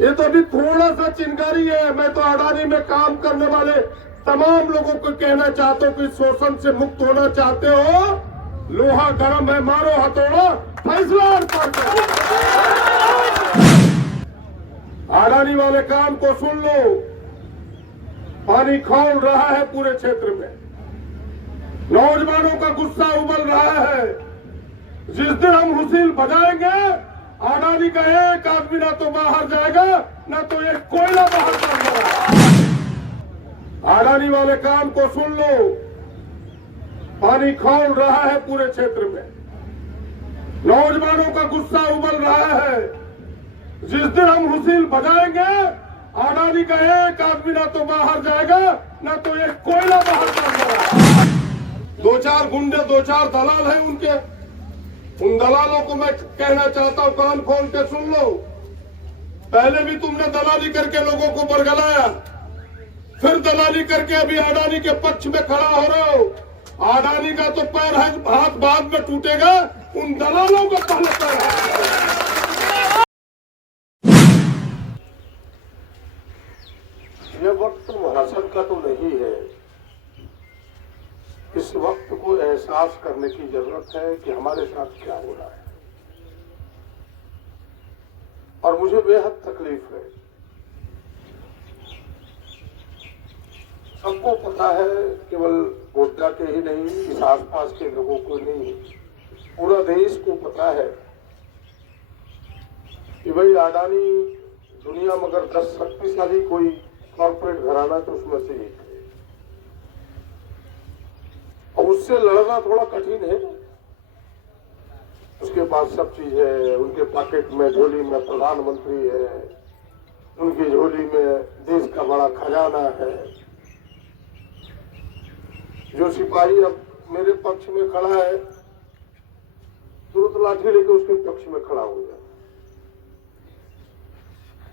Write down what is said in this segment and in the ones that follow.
ये तो अभी थोड़ा सा चिंगारी है। मैं तो अडानी में काम करने वाले तमाम लोगों को कहना चाहता हूं कि शोषण से मुक्त होना चाहते हो, लोहा गर्म है, मारो हथौड़ा, फैसला अडानी वाले काम को सुन लो। पानी खौल रहा है पूरे क्षेत्र में, नौजवानों का गुस्सा उबल रहा है। जिस दिन हम हुसील बजाएंगे, अडानी का एक आदमी ना तो बाहर जाएगा, ना तो एक कोयला बाहर जाएगा। अडानी वाले काम को सुन लो। पानी खौल रहा है पूरे क्षेत्र में, नौजवानों का गुस्सा उबल रहा है। जिस दिन हम हुसील बजाएंगे, अडानी का एक आदमी ना तो बाहर जाएगा, ना तो एक कोयला बाहर जाएगा। दो चार गुंडे, दो चार दलाल हैं उनके। उन दलालों को मैं कहना चाहता हूं, कान खोल के सुन लो। पहले भी तुमने दलाली करके लोगों को बरगलाया, फिर दलाली करके अभी अडानी के पक्ष में खड़ा हो रहे हो। अडानी का तो पैर है, हाथ बाद में टूटेगा, उन दलालों का पहले पैर है। ये वक्त भाषण का तो नहीं है। इस वक्त को एहसास करने की जरूरत है कि हमारे साथ क्या हो रहा है। और मुझे बेहद तकलीफ है। सबको पता है, केवल गोड्डा के ही नहीं, इस आसपास के लोगों को नहीं, पूरा देश को पता है कि भाई अडानी दुनिया में अगर 10 शक्तिशाली कोई कॉर्पोरेट घराना तो उसमें से एक है। और उससे लड़ना थोड़ा कठिन है। उसके पास सब चीज है, उनके पॉकेट में, झोली में प्रधानमंत्री है, उनकी झोली में देश का बड़ा खजाना है। जो सिपाही अब मेरे पक्ष में खड़ा है, तुरंत लाठी लेके उसके पक्ष में खड़ा हो जाए।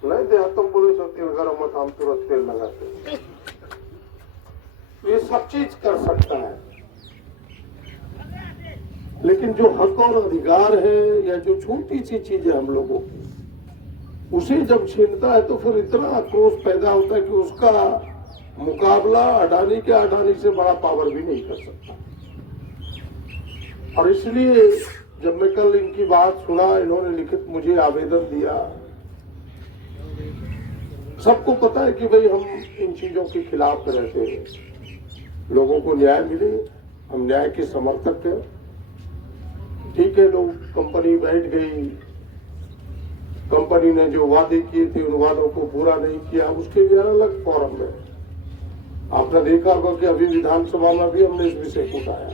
नहीं देहातम पुलिस होती है, गरम मत हम तुरंत तेल लगाते। ये सब चीज कर सकता है, लेकिन जो हक और अधिकार है या जो छोटी सी चीज है हम लोगों की, उसे जब छीनता है तो फिर इतना आक्रोश पैदा होता है कि उसका मुकाबला अडानी से बड़ा पावर भी नहीं कर सकता। और इसलिए जब मैं कल इनकी बात सुना, इन्होंने लिखित मुझे आवेदन दिया। सबको पता है कि भाई हम इन चीजों के खिलाफ रहते हैं, लोगों को न्याय मिले, हम न्याय के समर्थक हैं। ठीक है, लोग कंपनी बैठ गई, कंपनी ने जो वादे किए थे उन वादों को पूरा नहीं किया, उसके लिए अलग फोरम में आपने देखा होगा कि अभी विधानसभा में भी हमने इस विषय को उठाया।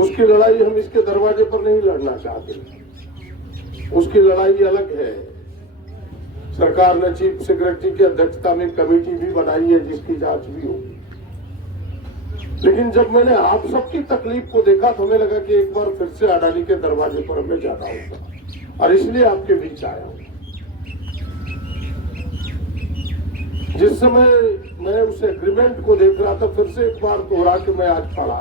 उसकी लड़ाई हम इसके दरवाजे पर नहीं लड़ना चाहते, उसकी लड़ाई अलग है। सरकार ने चीफ सेक्रेटरी की अध्यक्षता में कमेटी भी बनाई है जिसकी जांच भी होगी। लेकिन जब मैंने आप सबकी तकलीफ को देखा तो हमें लगा कि एक बार फिर से अडानी के दरवाजे पर हमें जाना होगा, और इसलिए आपके बीच आया हूं। जिस समय मैं उस एग्रीमेंट को देख रहा था, फिर से एक बार दोहरा के मैं आज पढ़ा,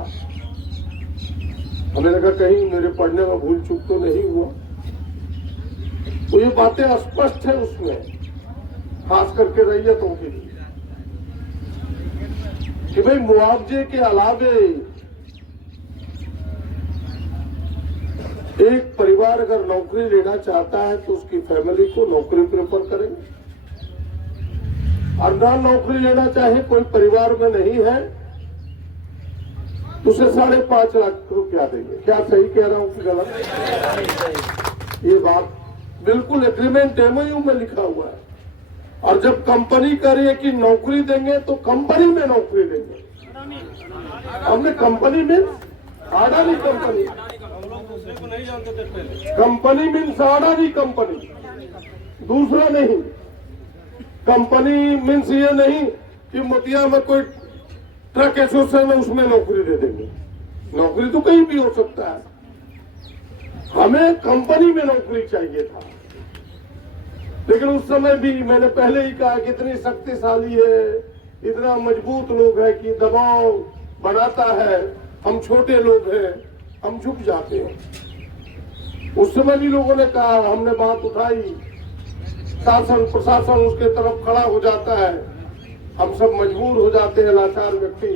हमें लगा कहीं मेरे पढ़ने में भूल चूक तो नहीं हुआ। तो ये बातें स्पष्ट है उसमें, खास करके रैयतों के लिए, कि भाई मुआवजे के अलावे एक परिवार अगर नौकरी लेना चाहता है तो उसकी फैमिली को नौकरी प्रेफर करेंगे, और ना नौकरी लेना चाहे, कोई परिवार में नहीं है, तो उसे 5.5 लाख रुपया देंगे। क्या सही कह रहा हूं कि गलत? ये बात बिल्कुल एग्रीमेंट एमओयू में लिखा हुआ है। और जब कंपनी करे कि नौकरी देंगे तो कंपनी में नौकरी देंगे। हमने कंपनी में Adani company, company means Adani company, दूसरा नहीं। कंपनी मीन्स ये नहीं कि मोतिया में कोई ट्रक एसोसिएशन में उसमें नौकरी दे देंगे। नौकरी तो कहीं भी हो सकता है, हमें कंपनी में नौकरी चाहिए था। लेकिन उस समय भी मैंने पहले ही कहा कि इतनी शक्तिशाली है, इतना मजबूत लोग है कि दबाव बनाता है, हम छोटे लोग हैं, हम झुक जाते हैं। उस समय भी लोगों ने कहा, हमने बात उठाई शासन प्रशासन उसके तरफ खड़ा हो जाता है, हम सब मजबूर हो जाते हैं, लाचार व्यक्ति।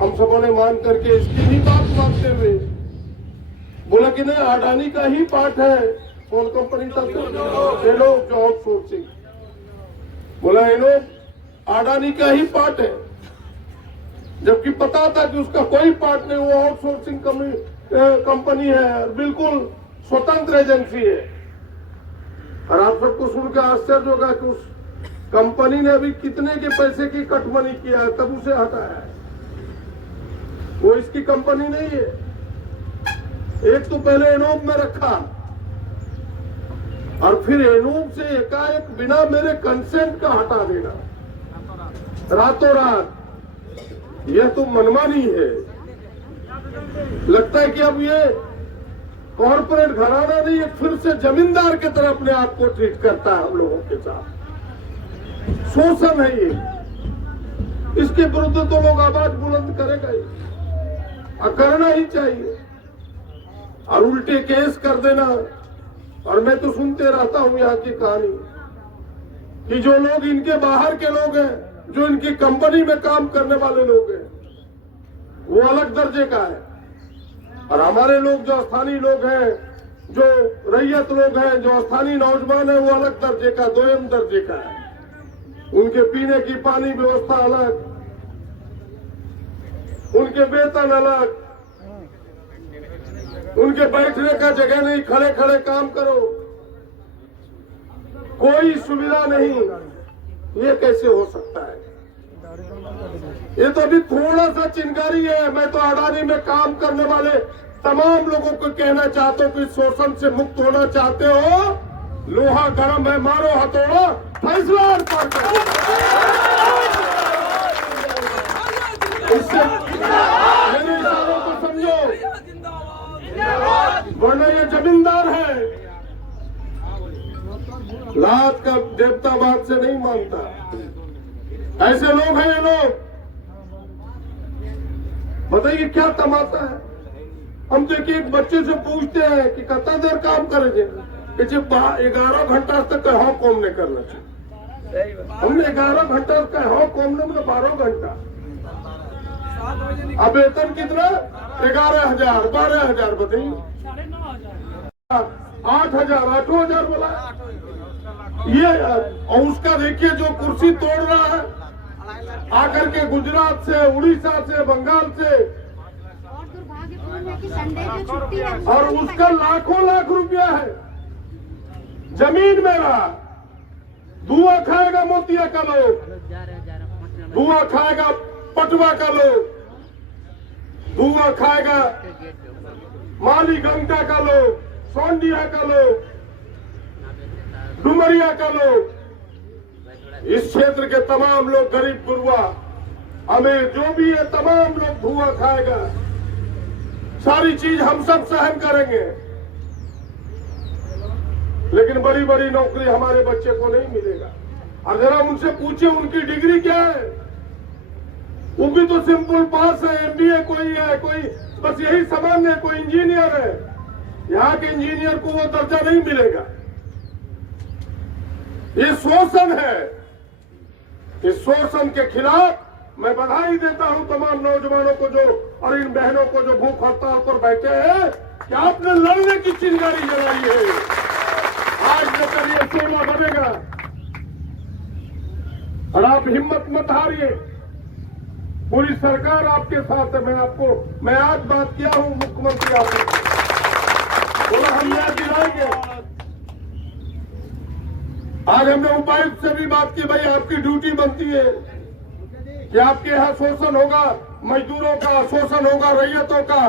हम सबों ने मान करके इसकी ही बात मानते हुए बोला कि नहीं, अडानी का ही पार्ट है। कौन कंपनी था? एनोक जो आउटसोर्सिंग, बोला एनोक अडानी का ही पार्ट है, जबकि पता था कि उसका कोई पार्ट नहीं, वो आउटसोर्सिंग कंपनी है, बिल्कुल स्वतंत्र एजेंसी है। और आप सबको सुनकर आश्चर्य होगा कि उस कंपनी ने अभी कितने के पैसे की कटमनी किया है, तब उसे हटाया है। वो इसकी कंपनी नहीं है। एक तो पहले एनोक में रखा और फिर एनोक से एकाएक बिना मेरे कंसेंट का हटा देना, रातों रात। यह तो मनमानी है। लगता है कि अब ये कॉर्पोरेट घराना नहीं, एक फिर से जमींदार की तरह अपने आप को ट्रीट करता है हम लोगों के साथ। शोषण है ये, इसके विरुद्ध तो लोग आवाज बुलंद करेगा ही, और करना ही चाहिए। और उल्टे केस कर देना। और मैं तो सुनते रहता हूं यहाँ की कहानी कि जो लोग इनके बाहर के लोग हैं, जो इनकी कंपनी में काम करने वाले लोग हैं, वो अलग दर्जे का है। और हमारे लोग जो स्थानीय लोग हैं, जो रैयत लोग हैं, जो स्थानीय नौजवान है, वो अलग दर्जे का, दोयम दर्जे का है। उनके पीने की पानी व्यवस्था अलग, उनके वेतन अलग, उनके बैठने का जगह नहीं, खड़े खड़े काम करो, कोई सुविधा नहीं। ये कैसे हो सकता है? ये तो अभी थोड़ा सा चिंगारी है। मैं तो अडानी में काम करने वाले तमाम लोगों को कहना चाहता हूं कि शोषण से मुक्त होना चाहते हो, लोहा गर्म है, मारो हथौड़ा, फैसला इससे मेरे इशारों को समझो, वरना ये जमींदार है, लात का देवता बात से नहीं मानता। ऐसे लोग हैं ये लोग। बताइए क्या तमाशा है। हम देखिए एक बच्चे से पूछते हैं कि कितना देर काम करेंगे, कि जब 11 घंटा तक कहो कौन नहीं करना चाहिए। हमने 11 घंटा कहो कौन ने, मतलब 12 घंटा। अब वेतन कितना? 11,000, 12,000, बताइए। 8,000, 8,000 बोला ये। और उसका देखिए जो कुर्सी तोड़ रहा है आकर के गुजरात से, उड़ीसा से, बंगाल से, और उसका लाखों लाख रुपया है। जमीन में रहा, धुआं खाएगा मोतिया का लोग, धुआं खाएगा पटवा का लोग, धुआं खाएगा माली गंगा का लोग, सोंडिया का लोग, डुमरिया का लोग। इस क्षेत्र के तमाम लोग, गरीब गुरुआ, अमीर, जो भी है, तमाम लोग धुआं खाएगा। सारी चीज हम सब सहन करेंगे, लेकिन बड़ी बड़ी नौकरी हमारे बच्चे को नहीं मिलेगा। और जरा उनसे पूछे उनकी डिग्री क्या है, वो भी तो सिंपल पास है, MBA कोई है, कोई बस यही सामान्य, कोई इंजीनियर है। यहाँ के इंजीनियर को वो दर्जा नहीं मिलेगा। ये शोषण है। इस शोषण के खिलाफ मैं बधाई देता हूं तमाम नौजवानों को जो, और इन बहनों को जो भूख हड़ताल पर बैठे हैं, कि आपने लड़ने की चिंगारी जलाई है। आज लेकर ये सेवा बनेगा और आप हिम्मत मत हारिए। पूरी सरकार आपके साथ है। मैं आज बात किया हूं मुख्यमंत्री आपसे, बोला हम न्याय दिलाएंगे। आज हमने उपायुक्त से भी बात की, भाई आपकी ड्यूटी बनती है कि आपके यहाँ शोषण होगा, मजदूरों का शोषण होगा, रैयतों का,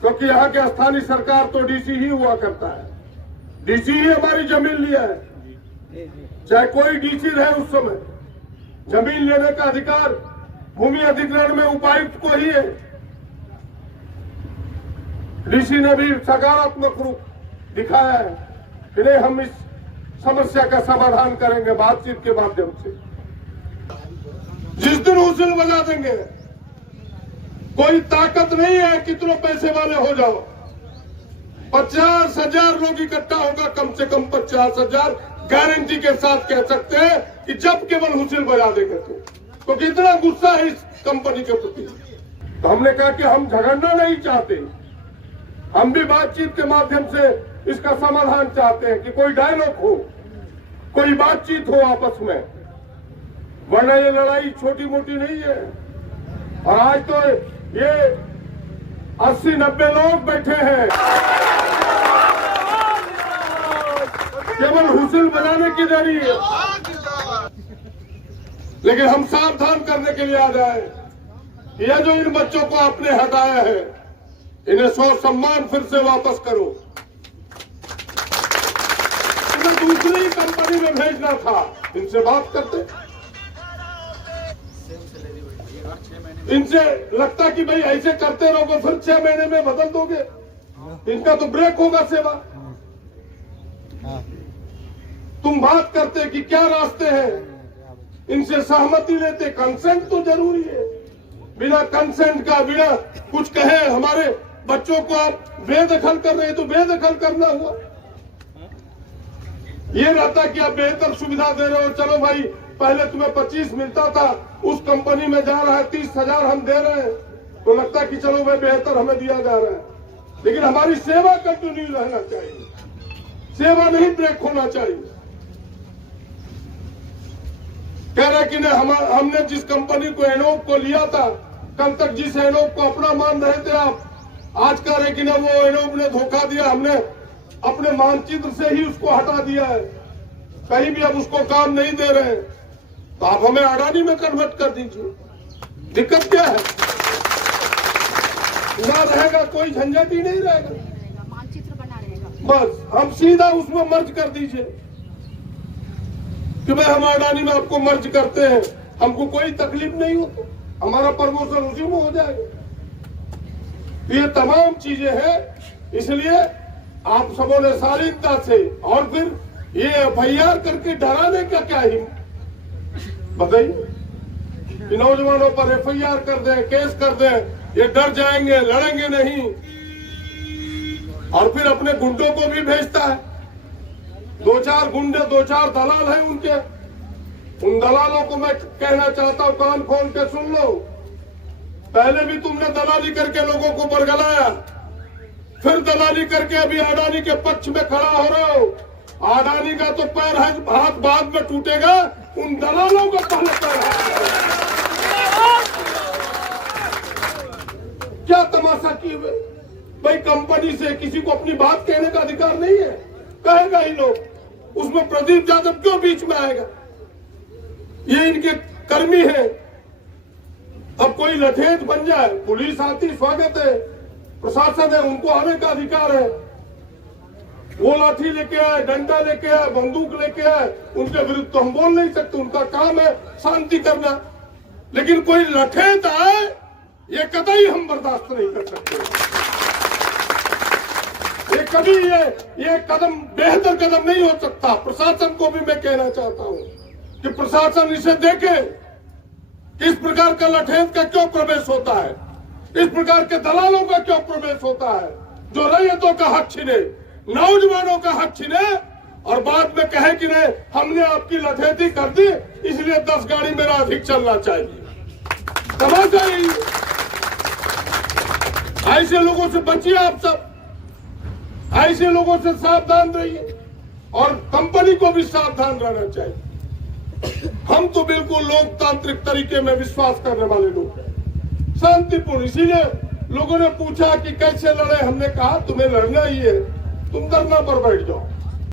क्योंकि यहाँ के स्थानीय सरकार तो डीसी ही हुआ करता है। डीसी ही हमारी जमीन लिया है, चाहे कोई डीसी रहे उस समय। जमीन लेने का अधिकार भूमि अधिग्रहण में उपायुक्त को ही है। डीसी ने भी सकारात्मक रूप दिखाया है कि नहीं, हम इस समस्या का समाधान करेंगे बातचीत के माध्यम से। जिस दिन हुसिल बजा देंगे, कोई ताकत नहीं है कितनों पैसे वाले हो जाओ। 50,000 लोग इकट्ठा होगा, कम से कम 50,000 गारंटी के साथ कह सकते हैं कि जब केवल हुसिल बजा देंगे तो कितना गुस्सा है इस कंपनी के प्रति। तो हमने कहा कि हम झगड़ना नहीं चाहते, हम भी बातचीत के माध्यम से इसका समाधान चाहते हैं कि कोई डायलॉग हो, कोई बातचीत हो आपस में, वरना ये लड़ाई छोटी मोटी नहीं है। और आज तो ये 80-90 लोग बैठे हैं केवल हुसिल बजाने की देरी है, लेकिन हम सावधान करने के लिए आ जाए। यह जो इन बच्चों को आपने हटाया है, इन्हें सौ सम्मान फिर से वापस करो। इन्हें दूसरी कंपनी में भेजना था, इनसे बात करते। इनसे लगता कि भाई ऐसे करते रहोगे फिर 6 महीने में बदल दोगे, इनका तो ब्रेक होगा सेवा। तुम बात करते कि क्या रास्ते हैं, इनसे सहमति लेते। कंसेंट तो जरूरी है, बिना कंसेंट का, बिना कुछ कहे हमारे बच्चों को आप बेदखल कर रहे हैं, तो बेदखल करना हुआ। ये रहता कि आप बेहतर सुविधा दे रहे हो, चलो भाई पहले तुम्हें 25 मिलता था, उस कंपनी में जा रहा है 30,000 हम दे रहे हैं, तो लगता कि चलो भाई बेहतर हमें दिया जा रहा है। लेकिन हमारी सेवा कंटिन्यू रहना चाहिए, सेवा नहीं ब्रेक होना चाहिए। कह रहे कि हमने जिस कंपनी को एनोव को लिया था, कल तक जिस एनोव को अपना मान रहे थे आप, आज कह रहे कि ना वो एनोव ने धोखा दिया, हमने अपने मानचित्र से ही उसको हटा दिया है, कहीं भी अब उसको काम नहीं दे रहे हैं, तो आप हमें अडानी में कन्वर्ट कर दीजिए। दिक्कत क्या है? ना रहेगा, कोई झंझट ही नहीं रहेगा, मानचित्र बना रहेगा, बस हम सीधा उसमें मर्ज कर दीजिए कि भाई हम अडानी में आपको मर्ज करते हैं, हमको कोई तकलीफ नहीं होती, हमारा प्रमोशन उसी में हो जाएगा। ये तमाम चीजें हैं, इसलिए आप सबों ने शालीनता से, और फिर ये एफआईआर करके डराने का क्या ही बताइए कि नौजवानों पर एफआईआर कर दें, केस कर दें, ये डर जाएंगे, लड़ेंगे नहीं। और फिर अपने गुंडों को भी भेजता है, 2-4 गुंडे, 2-4 दलाल हैं उनके। उन दलालों को मैं कहना चाहता हूं, कान खोल के सुन लो, पहले भी तुमने दलाली करके लोगों को बरगलाया, फिर दलाली करके अभी अडानी के पक्ष में खड़ा हो रहे हो। अडानी का तो पैर है, हाथ बाद में टूटेगा, उन दलालों का पहले पैर है। क्या तमाशा किए हुए भाई, कंपनी से किसी को अपनी बात कहने का अधिकार नहीं है, कहेगा ही लोग। उसमें प्रदीप यादव क्यों बीच में आएगा? ये इनके कर्मी है। अब कोई लठेज बन जाए, पुलिस आती, स्वागत है, प्रशासन है, उनको आने का अधिकार है। वो लाठी लेके आए, डंडा लेके आए, बंदूक लेके आए, उनके विरुद्ध तो हम बोल नहीं सकते, उनका काम है शांति करना। लेकिन कोई लठेज आए, ये कतई हम बर्दाश्त नहीं कर सकते। ये कभी ये कदम बेहतर कदम नहीं हो सकता। प्रशासन को भी मैं कहना चाहता हूं कि प्रशासन इसे देखे, किस प्रकार का लठेज का क्यों प्रवेश होता है, इस प्रकार के दलालों का क्यों प्रवेश होता है, जो रैयतों का हक छीने, नौजवानों का हक छीने, और बाद में कहे कि नहीं हमने आपकी लठेजी कर दी इसलिए 10 गाड़ी मेरा अधिक चलना चाहिए। तमाशा ही। ऐसे लोगों से बचिए आप सब, ऐसे लोगों से सावधान रहिए, और कंपनी को भी सावधान रहना चाहिए। हम तो बिल्कुल लोकतांत्रिक तरीके में विश्वास करने वाले लोग हैं, शांतिपूर्ण। इसीलिए लोगों ने पूछा कि कैसे लड़े, हमने कहा तुम्हें लड़ना ही है, तुम धरना पर बैठ जाओ।